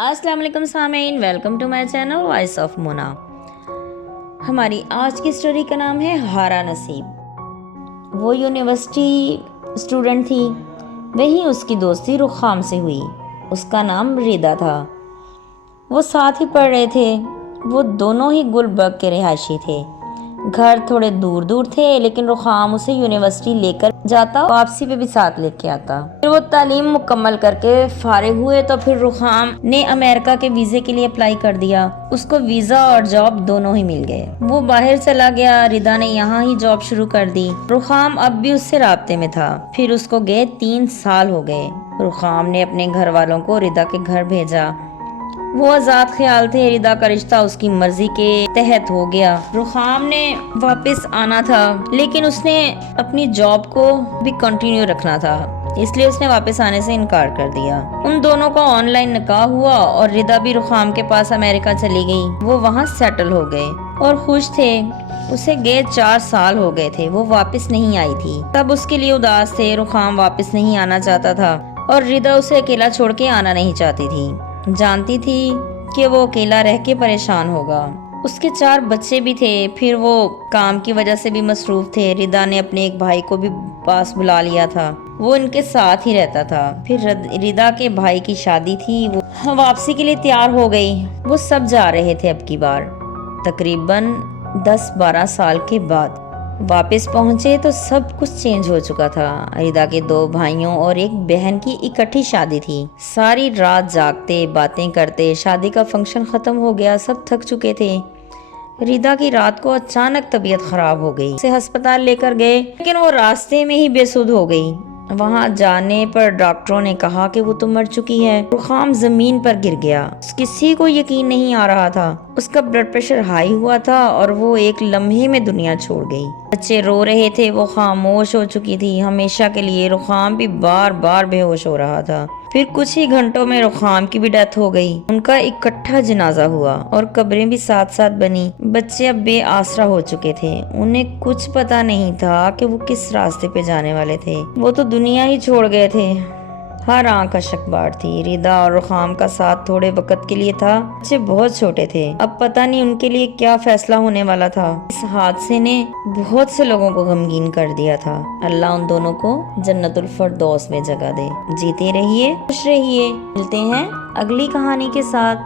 السلام علیکم سامعین، welcome to my channel voice of Mona. ہماری آج کی سٹوری کا نام ہے ہارا نصیب۔ وہ یونیورسٹی اسٹوڈنٹ تھی، وہی اس کی دوستی رخام سے ہوئی۔ اس کا نام ریدا تھا۔ وہ ساتھ ہی پڑھ رہے تھے۔ وہ دونوں ہی گلبرگ کے رہائشی تھے۔ گھر تھوڑے دور دور تھے، لیکن رخام اسے یونیورسٹی لے کر جاتا، واپسی پہ بھی ساتھ لے کے آتا۔ پھر وہ تعلیم مکمل کر کے فارغ ہوئے تو پھر رخام نے امریکہ کے ویزے کے لیے اپلائی کر دیا۔ اس کو ویزا اور جاب دونوں ہی مل گئے۔ وہ باہر چلا گیا، ریدا نے یہاں ہی جاب شروع کر دی۔ رخام اب بھی اس سے رابطے میں تھا۔ پھر اس کو گئے 3 سال ہو گئے۔ رخام نے اپنے گھر والوں کو ریدا کے گھر بھیجا۔ وہ آزاد خیال تھے، ریدا کا رشتہ اس کی مرضی کے تحت ہو گیا۔ رخام نے واپس آنا تھا، لیکن اس نے اپنی جاب کو بھی کنٹینیو رکھنا تھا، اس لیے اس نے واپس آنے سے انکار کر دیا۔ ان دونوں کا آن لائن نکاح ہوا اور ریدا بھی رخام کے پاس امریکہ چلی گئی۔ وہ وہاں سیٹل ہو گئے اور خوش تھے۔ اسے گئے 4 سال ہو گئے تھے، وہ واپس نہیں آئی تھی۔ تب اس کے لیے اداس تھے۔ رخام واپس نہیں آنا چاہتا تھا اور ریدا اسے اکیلا چھوڑ کے آنا نہیں چاہتی تھی۔ جانتی تھی کہ وہ اکیلا رہ کے پریشان ہوگا۔ اس کے 4 بچے بھی تھے، پھر وہ کام کی وجہ سے بھی مصروف تھے۔ ریدا نے اپنے ایک بھائی کو بھی پاس بلا لیا تھا، وہ ان کے ساتھ ہی رہتا تھا۔ پھر ریدا کے بھائی کی شادی تھی، وہ واپسی کے لیے تیار ہو گئی۔ وہ سب جا رہے تھے اب کی بار، تقریباً 10-12 سال کے بعد واپس پہنچے تو سب کچھ چینج ہو چکا تھا۔ ریدا کے 2 بھائیوں اور ایک بہن کی اکٹھی شادی تھی۔ ساری رات جاگتے، باتیں کرتے، شادی کا فنکشن ختم ہو گیا، سب تھک چکے تھے۔ ریدا کی رات کو اچانک طبیعت خراب ہو گئی۔ اسے ہسپتال لے کر گئے، لیکن وہ راستے میں ہی بے سدھ ہو گئی۔ وہاں جانے پر ڈاکٹروں نے کہا کہ وہ تو مر چکی ہے۔ رخام زمین پر گر گیا۔ کسی کو یقین نہیں آ رہا تھا۔ اس کا بلڈ پریشر ہائی ہوا تھا اور وہ ایک لمحے میں دنیا چھوڑ گئی۔ بچے رو رہے تھے، وہ خاموش ہو چکی تھی ہمیشہ کے لیے۔ رخام بھی بار بار بے ہوش ہو رہا تھا۔ پھر کچھ ہی گھنٹوں میں رخام کی بھی ڈیتھ ہو گئی۔ ان کا اکٹھا جنازہ ہوا اور قبریں بھی ساتھ ساتھ بنی۔ بچے اب بے آسرا ہو چکے تھے، انہیں کچھ پتا نہیں تھا کہ وہ کس راستے پہ جانے والے تھے۔ وہ تو دنیا ہی چھوڑ گئے تھے۔ ہر آنکھ اشک بار تھی۔ ریدا اور رخام کا ساتھ تھوڑے وقت کے لیے تھا۔ بچے بہت چھوٹے تھے، اب پتہ نہیں ان کے لیے کیا فیصلہ ہونے والا تھا۔ اس حادثے نے بہت سے لوگوں کو غمگین کر دیا تھا۔ اللہ ان دونوں کو جنت الفردوس میں جگہ دے۔ جیتے رہیے، خوش رہیے۔ ملتے ہیں اگلی کہانی کے ساتھ۔